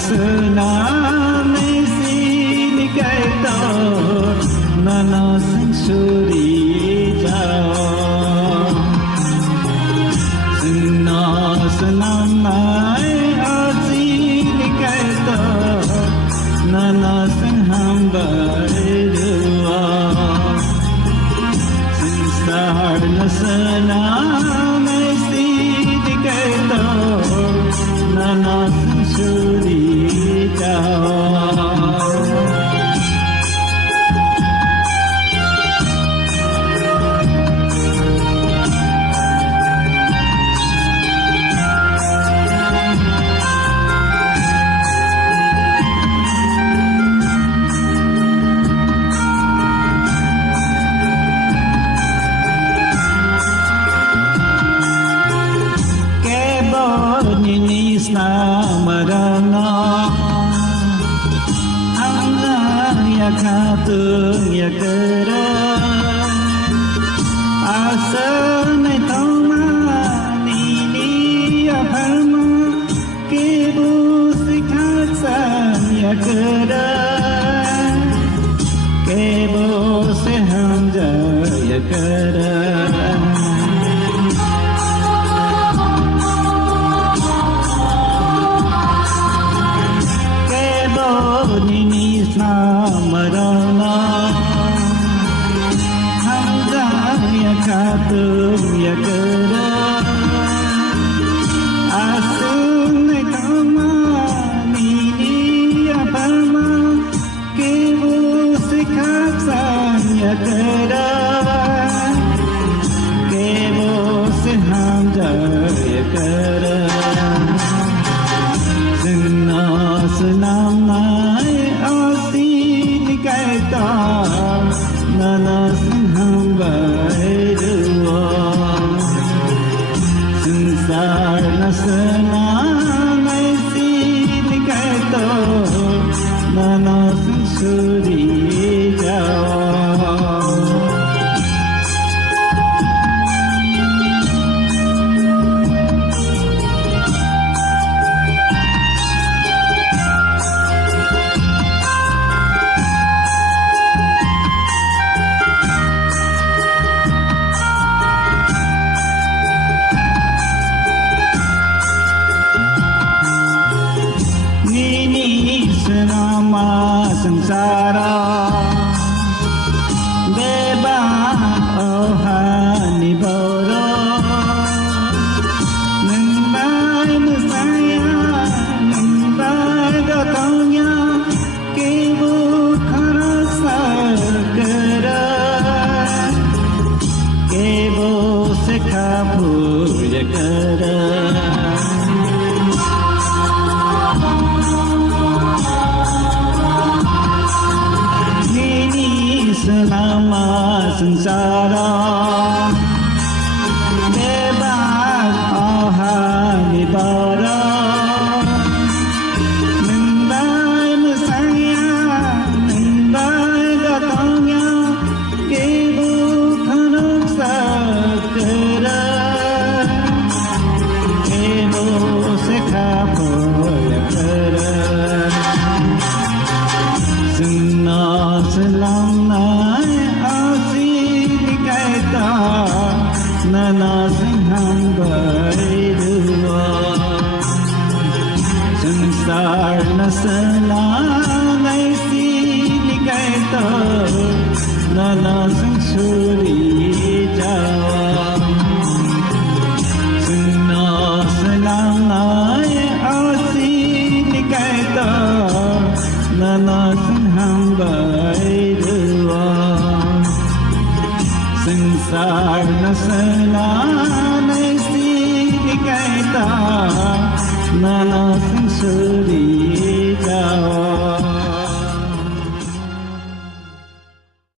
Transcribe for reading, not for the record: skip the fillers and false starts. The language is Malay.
sna nay xin cái to na sinh suri chao sna sna mai a xin cái to na sinh ham bai dua sinh sar na sna nay xin cái to na sinh suri chao thương ya kera asa nai thoma ni ni ya pharma ke bu sikha sa ya kera ke bu se ham ja ya kera ke bu ni ni sa marana hamza ya khatum ya kera asun kama ni ni ya parma ke bu sikha san ya kera ke bu se hamza ya kera sunna sunama na sinh ham bai dua sansar na sana nai sin kai to na sinh suri chao samsara deba ohani boro nai musaya nai datanya ke bu khara sakara ke bu sekha puja kara selama sengsara bebas ahani bara nendai mesaya nendai datanya ke bukan sakara ke bu sekha puja kara sunna selama na sinh ham bai dua sansar na sana nai sin kai to na sinh suri chao sunna salama asin kai to na sinh ham bai dua sansar na sana